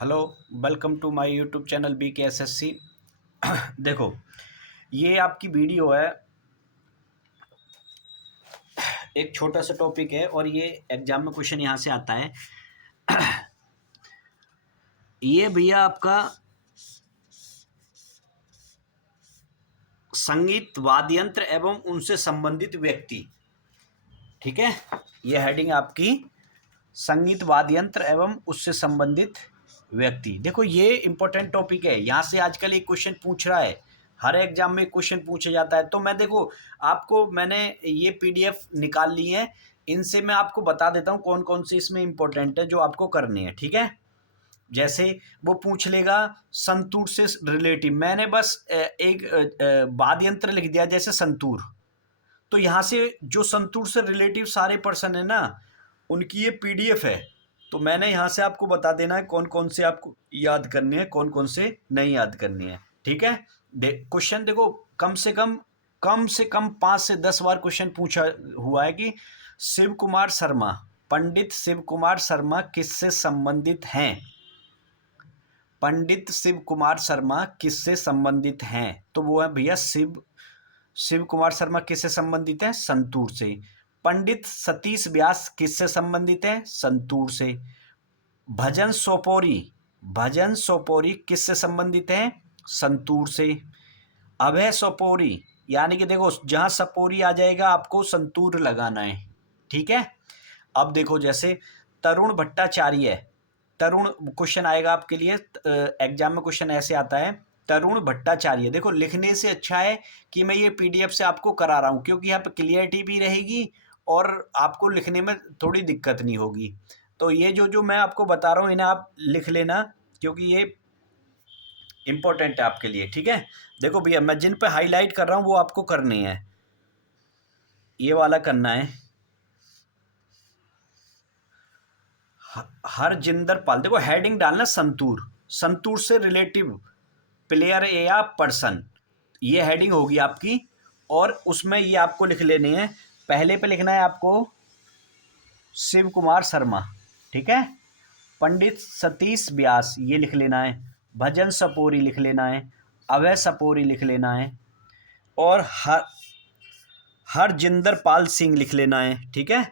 Hello, welcome to my YouTube channel BKSSC। देखो, ये आपकी वीडियो है। एक छोटा सा टॉपिक है और ये एग्जाम में क्वेश्चन यहाँ से आता है। ये भैया आपका संगीत वाद्य यंत्र एवं उनसे संबंधित व्यक्ति। ठीक है, ये हेडिंग आपकी संगीत वाद्य यंत्र एवं उससे संबंधित व्यक्ति। देखो, ये इंपॉर्टेंट टॉपिक है। यहाँ से आजकल एक क्वेश्चन पूछ रहा है, हर एग्जाम में क्वेश्चन पूछा जाता है। तो मैंने ये PDF निकाल ली है। इनसे मैं आपको बता देता हूँ कौन कौन से इसमें इंपॉर्टेंट है जो आपको करने हैं। ठीक है, जैसे वो पूछ लेगा संतूर से रिलेटिव, मैंने बस एक वाद्य यंत्र लिख दिया जैसे संतूर। तो यहाँ से जो संतूर से रिलेटिव सारे पर्सन है ना, उनकी ये PDF है। तो मैंने यहाँ से आपको बता देना है कौन कौन से आपको याद करने हैं, कौन कौन से नहीं याद करने हैं। ठीक है, क्वेश्चन देखो, कम से कम 5 से 10 बार क्वेश्चन पूछा हुआ है कि शिव कुमार शर्मा, पंडित शिव कुमार शर्मा किससे संबंधित हैं। पंडित शिव कुमार शर्मा किससे संबंधित हैं? तो वो है भैया शिव कुमार शर्मा किससे संबंधित है? संतूर से। पंडित सतीश व्यास किससे संबंधित है? संतूर से। भजन सोपोरी किससे संबंधित है? संतूर से। अभय सोपोरी, यानी कि देखो जहां सपोरी आ जाएगा आपको संतूर लगाना है। ठीक है, अब देखो जैसे तरुण भट्टाचार्य, तरुण क्वेश्चन आएगा आपके लिए एग्जाम में। क्वेश्चन ऐसे आता है, तरुण भट्टाचार्य। देखो, लिखने से अच्छा है कि मैं ये PDF से आपको करा रहा हूँ, क्योंकि यहाँ पे क्लियरिटी भी रहेगी और आपको लिखने में थोड़ी दिक्कत नहीं होगी। तो ये जो जो मैं आपको बता रहा हूँ इन्हें आप लिख लेना, क्योंकि ये इंपॉर्टेंट है आपके लिए। ठीक है, देखो भैया, मैं जिन पे हाईलाइट कर रहा हूँ वो आपको करनी है, ये वाला करना है। हरजिंदर पाल, देखो हेडिंग डालना संतूर, संतूर से रिलेटिव प्लेयर या पर्सन, ये हेडिंग होगी आपकी। और उसमें ये आपको लिख लेने हैं, पहले पे लिखना है आपको शिव कुमार शर्मा। ठीक है, पंडित सतीश व्यास ये लिख लेना है, भजन सपोरी लिख लेना है, अभय सपोरी लिख लेना है, और हरजिंदर पाल सिंह लिख लेना है। ठीक है,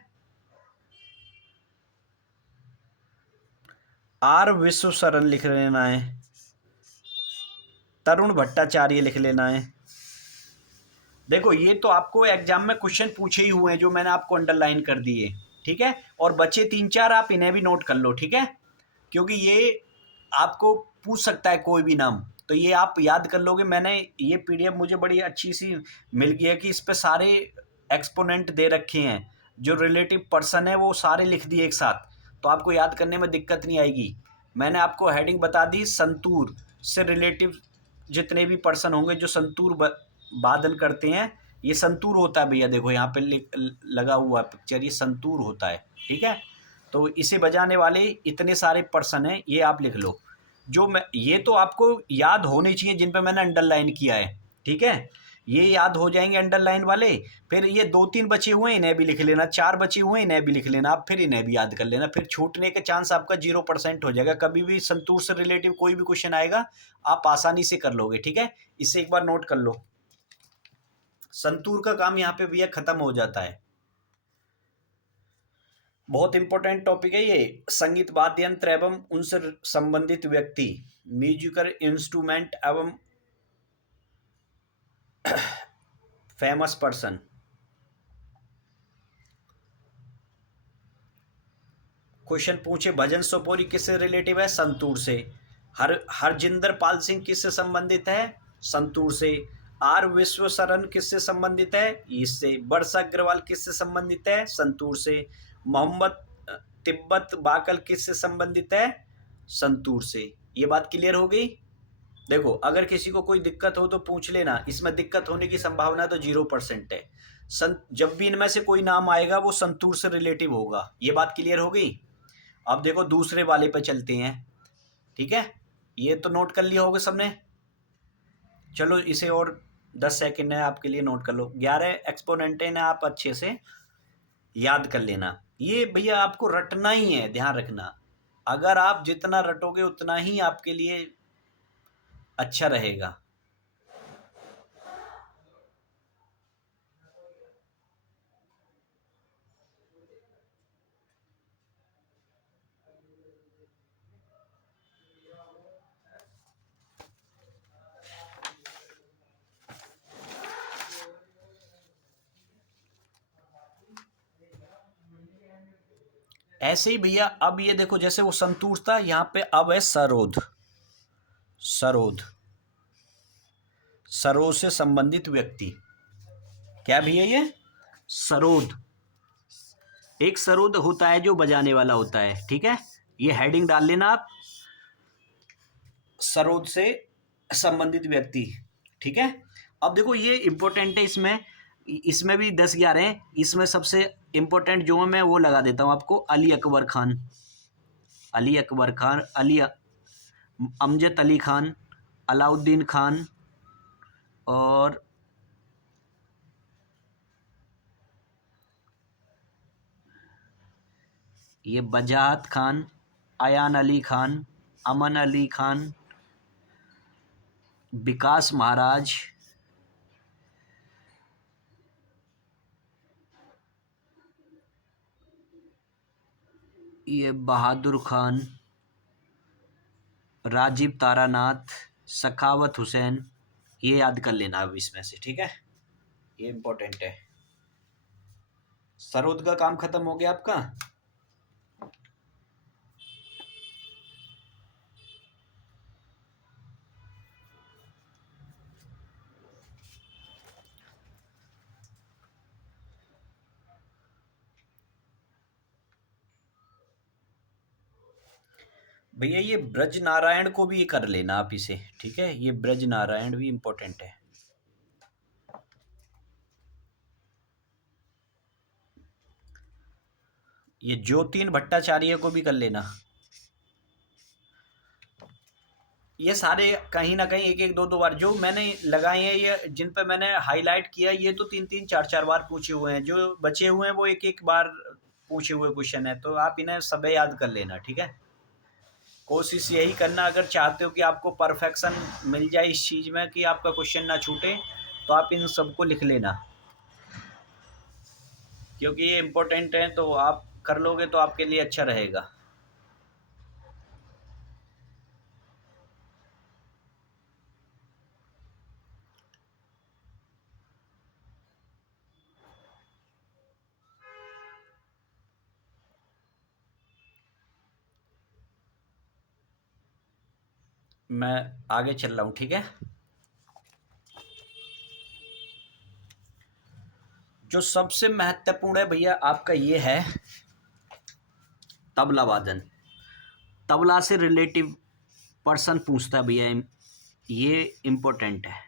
R विश्वशरण लिख लेना है, तरुण भट्टाचार्य लिख लेना है। देखो, ये तो आपको एग्जाम में क्वेश्चन पूछे ही हुए हैं जो मैंने आपको अंडरलाइन कर दिए। ठीक है, और बचे 3-4 आप इन्हें भी नोट कर लो। ठीक है, क्योंकि ये आपको पूछ सकता है कोई भी नाम, तो ये आप याद कर लोगे। मैंने ये PDF मुझे बड़ी अच्छी सी मिल गई है कि इस पे सारे एक्सपोनेंट दे रखे हैं, जो रिलेटिव पर्सन है वो सारे लिख दिए एक साथ, तो आपको याद करने में दिक्कत नहीं आएगी। मैंने आपको हेडिंग बता दी, संतूर से रिलेटिव जितने भी पर्सन होंगे जो संतूर वादन करते हैं, ये संतूर होता है भैया। देखो यहाँ पे लगा हुआ पिक्चर, ये संतूर होता है। ठीक है, तो इसे बजाने वाले इतने सारे पर्सन हैं, ये आप लिख लो। जो मैं ये तो आपको याद होने चाहिए जिन पे मैंने अंडरलाइन किया है। ठीक है, ये याद हो जाएंगे अंडरलाइन वाले। फिर ये 2-3 बचे हुए हैं इन्हें भी लिख लेना, 4 बचे हुए हैं इन्हें भी लिख लेना, आप फिर इन्हें भी याद कर लेना। फिर छूटने के चांस आपका 0% हो जाएगा। कभी भी संतूर से रिलेटिव कोई भी क्वेश्चन आएगा आप आसानी से कर लोगे। ठीक है, इसे एक बार नोट कर लो। संतूर का काम यहाँ पे भैया खत्म हो जाता है। बहुत इंपॉर्टेंट टॉपिक है ये, संगीत वाद्य यंत्र एवं उनसे संबंधित व्यक्ति, म्यूजिकल इंस्ट्रूमेंट एवं फेमस पर्सन। क्वेश्चन पूछे, भजन सोपोरी किससे रिलेटिव है? संतूर से। हरजिंदर पाल सिंह किससे संबंधित है? संतूर से। R विश्वशरण किससे संबंधित है? इससे। वर्षा अग्रवाल किससे संबंधित है? संतूर से। मोहम्मद तिब्बत बाकल किससे संबंधित है? संतूर से। ये बात क्लियर हो गई? देखो, अगर किसी को कोई दिक्कत हो तो पूछ लेना, इसमें दिक्कत होने की संभावना तो 0% है। जब भी इनमें से कोई नाम आएगा वो संतूर से रिलेटिव होगा। ये बात क्लियर हो गई? अब देखो दूसरे वाले पे चलते हैं। ठीक है, ये तो नोट कर लिया होगा सबने। चलो इसे और 10 सेकंड है आपके लिए, नोट कर लो। 11 एक्सपोनेंट है ना, आप अच्छे से याद कर लेना। ये भैया आपको रटना ही है, ध्यान रखना। अगर आप जितना रटोगे उतना ही आपके लिए अच्छा रहेगा। ऐसे ही भैया, अब ये देखो जैसे वो संतूर था, यहाँ पे अब है सरोद। सरोद, सरोद से संबंधित व्यक्ति। क्या भैया ये सरोद, एक सरोद होता है जो बजाने वाला होता है, ठीक है। ये हेडिंग डाल लेना आप, सरोद से संबंधित व्यक्ति, ठीक है। अब देखो ये इंपॉर्टेंट है, इसमें इसमें भी 10-11 हैं। इसमें सबसे इंपॉर्टेंट जो है मैं वो लगा देता हूँ आपको, अली अकबर खान। अली अकबर खान, अमजद अली खान, अलाउद्दीन खान, और ये बजात खान, अयान अली खान, अमन अली खान, विकास महाराज, ये बहादुर खान, राजीव तारानाथ, सखावत हुसैन। ये याद कर लेना अब इसमें से, ठीक है। ये इंपॉर्टेंट है। सरोद का काम खत्म हो गया आपका। भैया ये ब्रज नारायण को भी कर लेना आप इसे, ठीक है। ये ब्रज नारायण भी इंपॉर्टेंट है। ये ज्योतिन भट्टाचार्य को भी कर लेना। ये सारे कहीं ना कहीं एक एक दो दो बार जो मैंने लगाए हैं, ये जिन पे मैंने हाईलाइट किया, ये तो 3-3 4-4 बार पूछे हुए हैं। जो बचे हुए हैं वो एक एक बार पूछे हुए क्वेश्चन है, तो आप इन्हें सब याद कर लेना, ठीक है। कोशिश यही करना, अगर चाहते हो कि आपको परफेक्शन मिल जाए इस चीज़ में कि आपका क्वेश्चन ना छूटे, तो आप इन सबको लिख लेना, क्योंकि ये इम्पोर्टेंट है। तो आप कर लोगे तो आपके लिए अच्छा रहेगा। मैं आगे चल रहा हूँ, ठीक है। जो सबसे महत्वपूर्ण है भैया आपका ये है तबला वादन। तबला से रिलेटिव पर्सन पूछता है भैया, ये इम्पोर्टेंट है,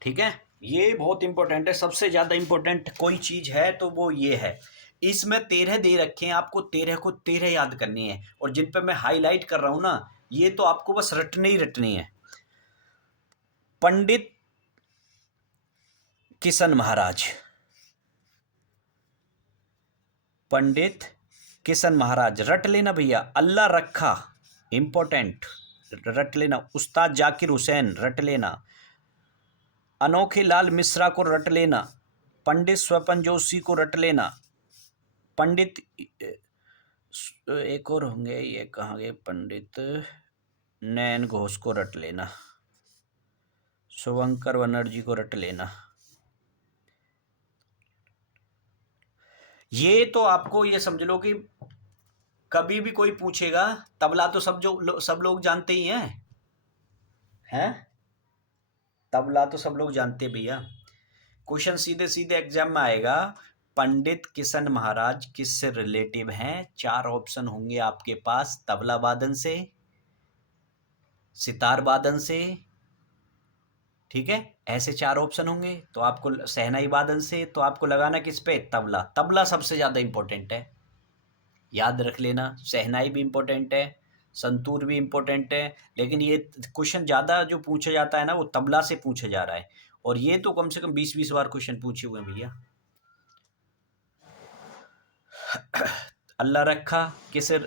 ठीक है। ये बहुत इंपॉर्टेंट है। सबसे ज़्यादा इंपॉर्टेंट कोई चीज़ है तो वो ये है। इसमें 13 दे रखे हैं, आपको 13 को 13 याद करनी है। और जिन पे मैं हाईलाइट कर रहा हूँ ना, ये तो आपको बस रटने ही रटनी है। पंडित किशन महाराज, पंडित किशन महाराज रट लेना भैया। अल्लाह रखा, इंपॉर्टेंट, रट लेना। उस्ताद जाकिर हुसैन रट लेना। अनोखे लाल मिश्रा को रट लेना। पंडित स्वपन जोशी को रट लेना। पंडित एक और होंगे, ये कहाँ गए, पंडित नैन घोष को रट लेना। शुभंकर बनर्जी को रट लेना। ये तो आपको ये समझ लो कि कभी भी कोई पूछेगा, तबला तो सब लोग जानते ही हैं। तबला तो सब लोग जानते हैं भैया। क्वेश्चन सीधे सीधे एग्जाम में आएगा, पंडित किशन महाराज किससे रिलेटिव हैं। 4 ऑप्शन होंगे आपके पास, तबला वादन से, सितार वादन से, ठीक है। ऐसे 4 ऑप्शन होंगे। तो आपको शहनाई वादन से, तो आपको लगाना किस पे, तबला। तबला सबसे ज़्यादा इंपॉर्टेंट है, याद रख लेना। शहनाई भी इम्पोर्टेंट है, संतूर भी इम्पोर्टेंट है, लेकिन ये क्वेश्चन ज़्यादा जो पूछा जाता है ना, वो तबला से पूछा जा रहा है। और ये तो कम से कम 20-20 बार क्वेश्चन पूछे हुए हैं भैया। अल्लाह रखा किसे,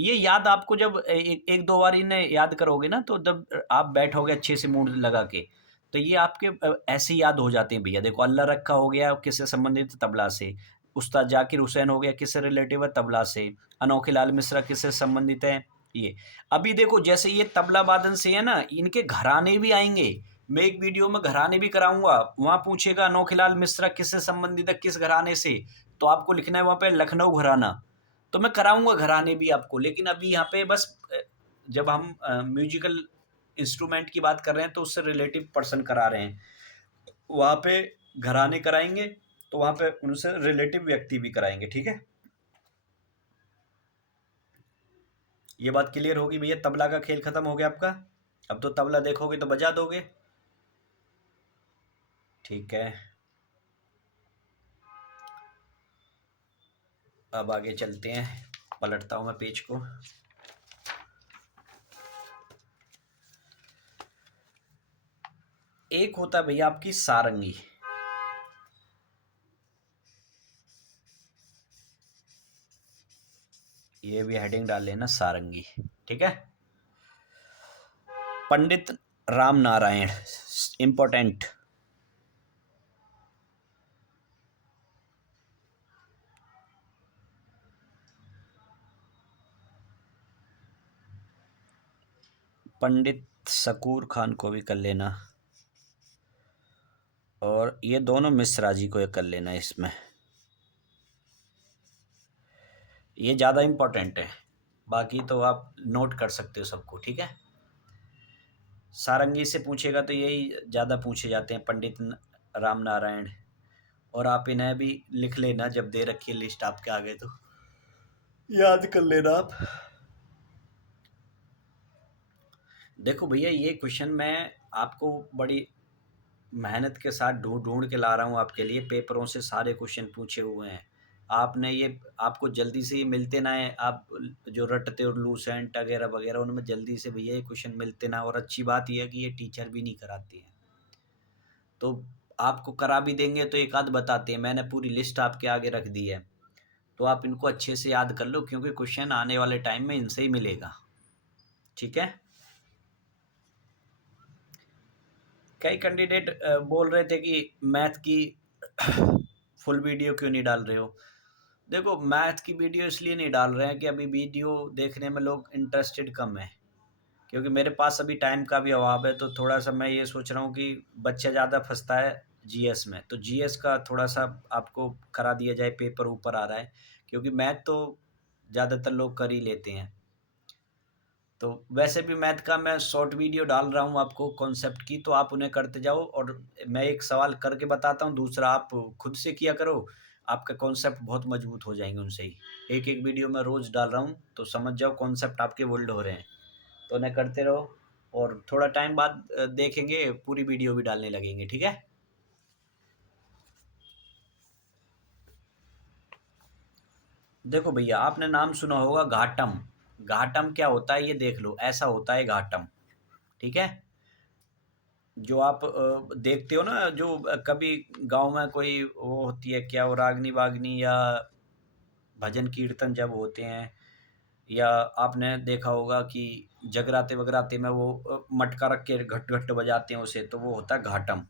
ये याद आपको जब एक दो बार इन्हें याद करोगे ना, तो जब आप बैठोगे अच्छे से मूड लगा के, तो ये आपके ऐसे याद हो जाते हैं भैया। देखो, अल्लाह रखा हो गया किससे संबंधित, तबला से। उस्ताद जाकिर हुसैन हो गया किससे रिलेटिव है, तबला से। अनोखे लाल मिश्रा किससे संबंधित है, ये। अभी देखो जैसे ये तबला वादन से है ना, इनके घराने भी आएंगे। मैं एक वीडियो में घराने भी कराऊंगा, वहां पूछेगा अनोखे लाल मिश्रा किससे संबंधित है, किस घराने से, तो आपको लिखना है वहां पे लखनऊ घराना। तो मैं कराऊंगा घराने भी आपको, लेकिन अभी यहाँ पे बस जब हम म्यूजिकल इंस्ट्रूमेंट की बात कर रहे हैं तो उससे रिलेटिव पर्सन करा रहे हैं। वहाँ पे घराने कराएंगे, तो वहाँ पे उनसे रिलेटिव व्यक्ति भी कराएंगे, ठीक है। ये बात क्लियर होगी भैया, तबला का खेल खत्म हो गया आपका। अब तो तबला देखोगे तो बजा दोगे, ठीक है। अब आगे चलते हैं, पलटता हूँ मैं पेज को। एक होता है भैया आपकी सारंगी, ये भी हेडिंग डाल लेना, सारंगी, ठीक है। पंडित राम नारायण, इंपॉर्टेंट। पंडित शकूर खान को भी कर लेना, और ये दोनों मिश्रा जी को कर लेना इसमें, ये ज़्यादा इम्पोर्टेंट है। बाकी तो आप नोट कर सकते हो सबको, ठीक है। सारंगी से पूछेगा तो यही ज़्यादा पूछे जाते हैं, पंडित राम नारायण। और आप इन्हें भी लिख लेना, जब दे रखी है लिस्ट आपके आगे तो याद कर लेना आप। देखो भैया, ये क्वेश्चन मैं आपको बड़ी मेहनत के साथ ढूंढ ढूंढ के ला रहा हूँ आपके लिए, पेपरों से सारे क्वेश्चन पूछे हुए हैं। आपने ये, आपको जल्दी से ये मिलते ना है, आप जो रटते हो लूसेंट वगैरह वगैरह, उनमें जल्दी से भैया ये क्वेश्चन मिलते ना। और अच्छी बात यह है कि ये टीचर भी नहीं कराते हैं, तो आपको करा भी देंगे तो एक आध बताते हैं। मैंने पूरी लिस्ट आपके आगे रख दी है, तो आप इनको अच्छे से याद कर लो, क्योंकि क्वेश्चन आने वाले टाइम में इनसे ही मिलेगा, ठीक है। कई कैंडिडेट बोल रहे थे कि मैथ की फुल वीडियो क्यों नहीं डाल रहे हो। देखो, मैथ की वीडियो इसलिए नहीं डाल रहे हैं कि अभी वीडियो देखने में लोग इंटरेस्टेड कम है, क्योंकि मेरे पास अभी टाइम का भी अभाव है। तो थोड़ा सा मैं ये सोच रहा हूँ कि बच्चा ज़्यादा फंसता है जीएस में, तो जीएस का थोड़ा सा आपको करा दिया जाए, पेपर ऊपर आ रहा है, क्योंकि मैथ तो ज़्यादातर लोग कर ही लेते हैं। तो वैसे भी मैथ का मैं शॉर्ट वीडियो डाल रहा हूँ आपको कॉन्सेप्ट की, तो आप उन्हें करते जाओ, और मैं एक सवाल करके बताता हूँ, दूसरा आप खुद से किया करो। आपका कॉन्सेप्ट बहुत मजबूत हो जाएंगे उनसे ही। एक एक वीडियो मैं रोज़ डाल रहा हूँ, तो समझ जाओ कॉन्सेप्ट आपके बोल्ड हो रहे हैं, तो उन्हें करते रहो। और थोड़ा टाइम बाद देखेंगे पूरी वीडियो भी डालने लगेंगे, ठीक है। देखो भैया, आपने नाम सुना होगा घाटम। घाटम क्या होता है ये देख लो, ऐसा होता है घाटम, ठीक है। जो आप देखते हो ना, जो कभी गांव में कोई वो होती है क्या, वो रागनी वागनी या भजन कीर्तन जब होते हैं, या आपने देखा होगा कि जगराते वगराते में वो मटका रख के घट घट बजाते हैं उसे, तो वो होता है घाटम।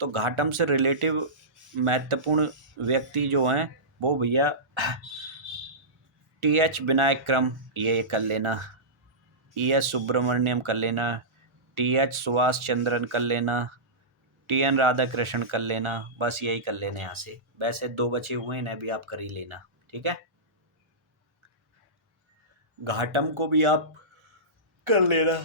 तो घाटम से रिलेटिव महत्वपूर्ण व्यक्ति जो हैं, वो भैया टी एच विनायक्रम, ये कर लेना। ई एस सुब्रमण्यम कर लेना। टी एच सुभाष चंद्रन कर लेना। टी एन राधा कृष्ण कर लेना। बस यही कर लेना यहाँ से, वैसे दो बचे हुए हैं, इन्हें भी आप कर ही लेना, ठीक है। घाटम को भी आप कर लेना।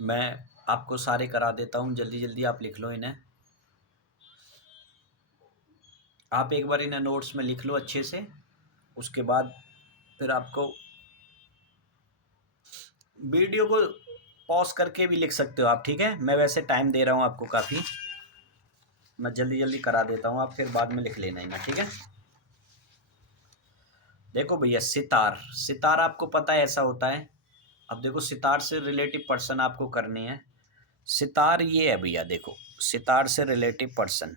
मैं आपको सारे करा देता हूँ, जल्दी जल्दी आप लिख लो इन्हें। आप एक बार इन्हें नोट्स में लिख लो अच्छे से, उसके बाद फिर आपको वीडियो को पॉज करके भी लिख सकते हो आप, ठीक है। मैं वैसे टाइम दे रहा हूँ आपको काफ़ी, मैं जल्दी जल्दी करा देता हूँ, आप फिर बाद में लिख लेना इन्हें, ठीक है। देखो भैया, सितार, सितार आपको पता है ऐसा होता है, अब देखो सितार से रिलेटिव पर्सन आपको करनी है। सितार ये है भैया, देखो सितार से रिलेटिव पर्सन,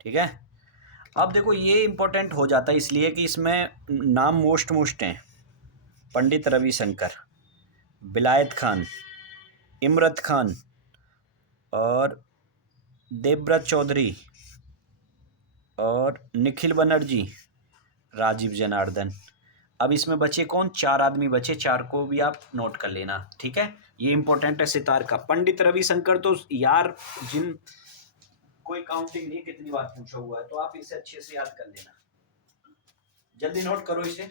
ठीक है। अब देखो ये इंपॉर्टेंट हो जाता है इसलिए कि इसमें नाम मोस्ट हैं। पंडित रविशंकर, विलायत खान, इमरत खान और देवव्रत चौधरी और निखिल बनर्जी, राजीव जनार्दन। अब इसमें बचे कौन, 4 आदमी बचे, 4 को भी आप नोट कर लेना, ठीक है। ये इंपॉर्टेंट है सितार का। पंडित रविशंकर तो यार जिन कोई काउंटिंग नहीं कितनी बार पूछा हुआ है, तो आप इसे अच्छे से याद कर लेना। जल्दी नोट करो इसे।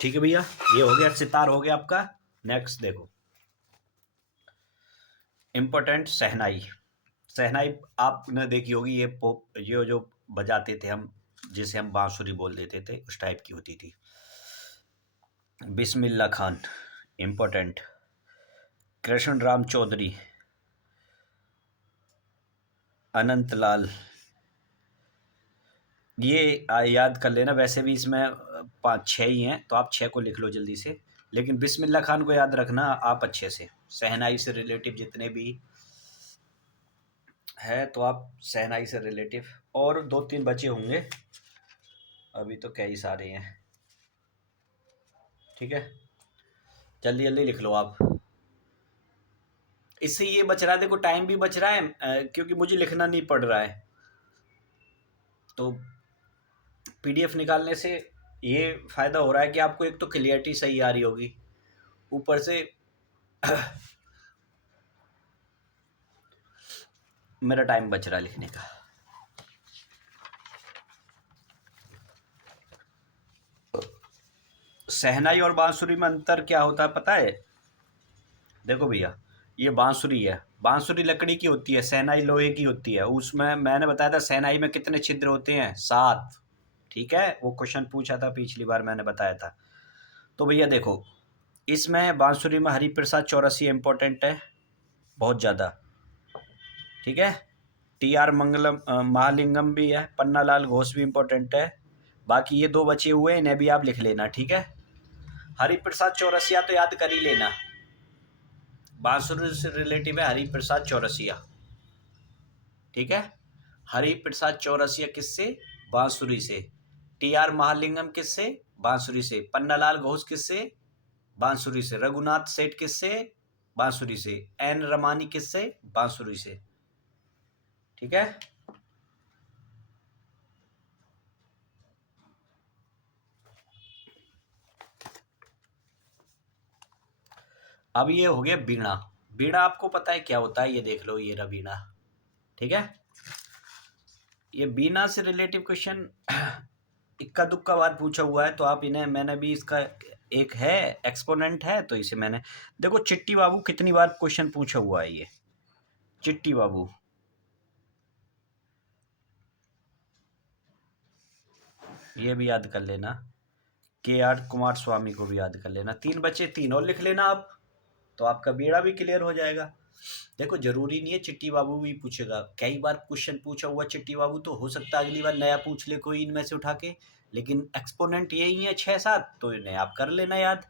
ठीक है भैया, ये हो गया, सितार हो गया आपका। नेक्स्ट देखो, इम्पोर्टेंट शहनाई। शहनाई आपने देखी होगी, ये जो बजाते थे हम, जिसे हम बांसुरी बोल देते थे, उस टाइप की होती थी। बिस्मिल्लाह खान इम्पोर्टेंट, कृष्ण राम चौधरी, अनंत लाल, ये याद कर लेना। वैसे भी इसमें 5-6 ही हैं, तो आप 6 को लिख लो जल्दी से, लेकिन बिस्मिल्लाह खान को याद रखना आप अच्छे से। शहनाई से रिलेटिव जितने भी है, तो आप शहनाई से रिलेटिव, और 2-3 बचे होंगे, अभी तो कई सारे हैं, ठीक है। जल्दी जल्दी लिख लो आप। इससे ये बच रहा है, देखो टाइम भी बच रहा है, क्योंकि मुझे लिखना नहीं पड़ रहा है, तो पीडीएफ निकालने से ये फ़ायदा हो रहा है कि आपको एक तो क्लियरिटी सही आ रही होगी, ऊपर से मेरा टाइम बच रहा है लिखने का। शहनाई और बांसुरी में अंतर क्या होता है पता है? देखो भैया, ये बांसुरी है, बांसुरी लकड़ी की होती है, शहनाई लोहे की होती है। उसमें मैंने बताया था शहनाई में कितने छिद्र होते हैं, 7, ठीक है। वो क्वेश्चन पूछा था पिछली बार, मैंने बताया था। तो भैया देखो, इसमें बांसुरी में हरिप्रसाद चौरसिया इंपॉर्टेंट है, बहुत ज़्यादा, ठीक है। टी आर मंगलम महालिंगम भी है, पन्नालाल घोष भी इंपॉर्टेंट है। बाकी ये 2 बचे हुए हैं, इन्हें भी आप लिख लेना, ठीक है। हरिप्रसाद चौरसिया तो याद कर ही लेना, बांसुरी से रिलेटिव है हरिप्रसाद चौरसिया, ठीक है। हरिप्रसाद चौरसिया किससे, बांसुरी से। टी आर महालिंगम किससे, बांसुरी से। पन्नालाल घोष किससे, बांसुरी से। रघुनाथ सेठ किससे, बांसुरी से। एन रमानी किससे, बांसुरी से, ठीक है। अब ये हो गया बीणा। बीणा आपको पता है क्या होता है, ये देख लो, ये रहा बीणा, ठीक है। ये बीणा से रिलेटिव क्वेश्चन इक्का दुक्का बार पूछा हुआ है, तो आप इन्हें, मैंने भी इसका एक है एक्सपोनेंट है, तो इसे मैंने, देखो चिट्टी बाबू कितनी बार क्वेश्चन पूछा हुआ है, ये चिट्टी बाबू, ये भी याद कर लेना। के आर कुमार स्वामी को भी याद कर लेना। 3 बचे, 3 और लिख लेना आप, तो आपका बेड़ा भी क्लियर हो जाएगा। देखो जरूरी नहीं है चिट्टी बाबू भी पूछेगा, कई बार क्वेश्चन पूछा हुआ चिट्टी बाबू, तो हो सकता है अगली बार नया पूछ ले कोई इनमें से उठा के, लेकिन एक्सपोनेंट यही है 6-7, तो इन्हें आप कर लेना याद,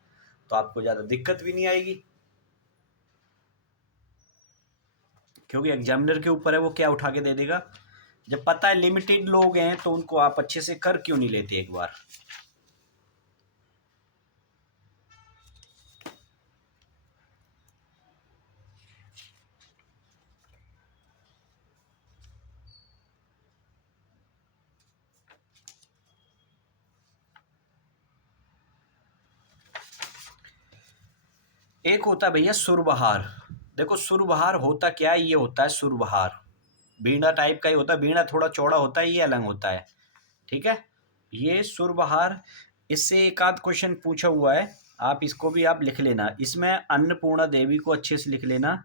तो आपको ज़्यादा दिक्कत भी नहीं आएगी, क्योंकि एग्जामिनर के ऊपर है वो क्या उठा के दे देगा। जब पता है लिमिटेड लोग हैं, तो उनको आप अच्छे से कर क्यों नहीं लेते एक बार। एक होता है भैया सुरबहार, देखो सुरबहार होता क्या है, ये होता है सुरबहार, बीणा टाइप का ही होता है, बीणा थोड़ा चौड़ा होता है, ये अलग होता है, ठीक है। ये सुरबहार, इससे एक आध क्वेश्चन पूछा हुआ है, आप इसको भी आप लिख लेना। इसमें अन्नपूर्णा देवी को अच्छे से लिख लेना,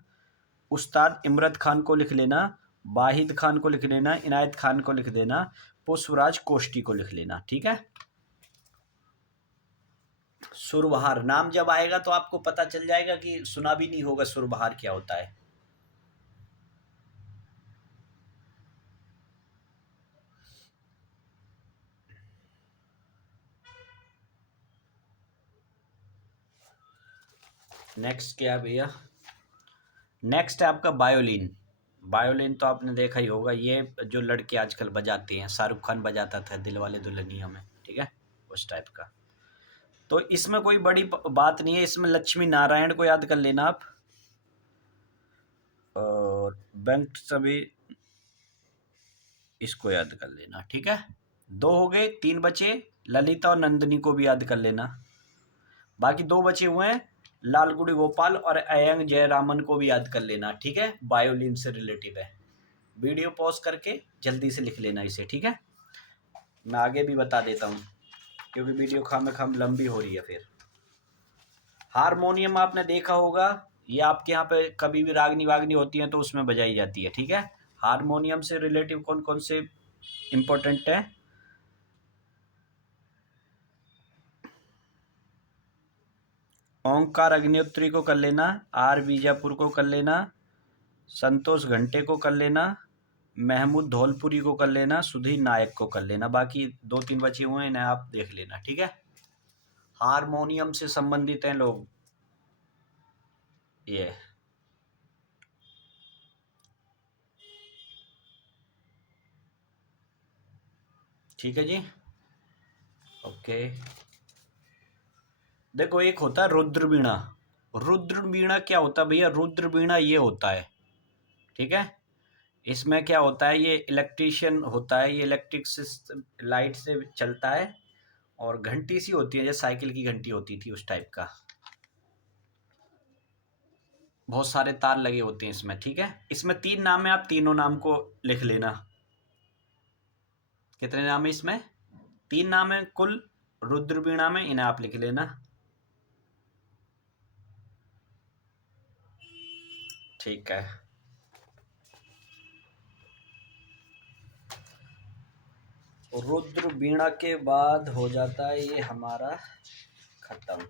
उस्ताद इमरत खान को लिख लेना, वाहिद खान को लिख लेना, इनायत खान को लिख देना, पुष्पराज कोष्टी को लिख लेना, ठीक है। सुरबहार नाम जब आएगा तो आपको पता चल जाएगा कि सुना भी नहीं होगा सुरबहार क्या होता है। नेक्स्ट क्या है भैया, नेक्स्ट है आपका वायोलिन। वायोलिन तो आपने देखा ही होगा, ये जो लड़के आजकल बजाते हैं, शाहरुख खान बजाता था दिलवाले दुल्हनिया में, ठीक है, उस टाइप का। तो इसमें कोई बड़ी बात नहीं है, इसमें लक्ष्मी नारायण को याद कर लेना आप, और बैंक सभी इसको याद कर लेना, ठीक है। दो हो गए, तीन बचे, ललिता और नंदिनी को भी याद कर लेना। बाकी दो बचे हुए हैं, लालगुड़ी गोपाल और अयंग जयरामन को भी याद कर लेना, ठीक है, वायोलिन से रिलेटिव है। वीडियो पॉज करके जल्दी से लिख लेना इसे, ठीक है। मैं आगे भी बता देता हूँ क्योंकि वीडियो खाम खाम लंबी हो रही है फिर। हारमोनियम आपने देखा होगा, ये आपके यहाँ पे कभी भी रागनी वागनी होती है तो उसमें बजाई जाती है, ठीक है। हारमोनियम से रिलेटिव कौन कौन से इम्पोर्टेंट है, ओंकार अग्निहोत्री को कर लेना, आर बीजापुर को कर लेना, संतोष घंटे को कर लेना, महमूद धौलपुरी को कर लेना, सुधीर नायक को कर लेना। बाकी दो तीन बचे हुए हैं, इन्हें आप देख लेना, ठीक है। हारमोनियम से संबंधित हैं लोग ये। ठीक है जी, ओके। देखो एक होता है रुद्र बीणा। रुद्र बीणा क्या होता है भैया, रुद्र बीणा ये होता है, ठीक है। इसमें क्या होता है, ये इलेक्ट्रिशियन होता है, ये इलेक्ट्रिक लाइट से चलता है, और घंटी सी होती है जैसे साइकिल की घंटी होती थी उस टाइप का, बहुत सारे तार लगे होते हैं इसमें, ठीक है। इसमें तीन नाम है, आप तीनों नाम को लिख लेना। कितने नाम है इसमें, तीन नाम है कुल रुद्र बीणा में, इन्हें आप लिख लेना, ठीक है। रुद्र बीणा के बाद हो जाता है ये हमारा खत्म।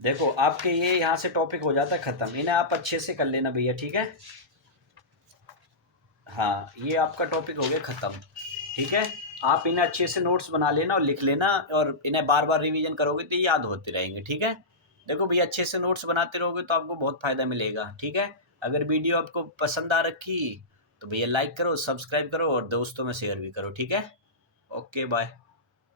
देखो आपके ये यहाँ से टॉपिक हो जाता है खत्म, इन्हें आप अच्छे से कर लेना भैया, ठीक है। हाँ ये आपका टॉपिक हो गया खत्म, ठीक है। आप इन्हें अच्छे से नोट्स बना लेना और लिख लेना, और इन्हें बार बार रिवीजन करोगे तो ये याद होते रहेंगे, ठीक है। देखो भैया अच्छे से नोट्स बनाते रहोगे तो आपको बहुत फ़ायदा मिलेगा, ठीक है। अगर वीडियो आपको पसंद आ रखी तो भैया लाइक करो, सब्सक्राइब करो और दोस्तों में शेयर भी करो, ठीक है। Okay bye.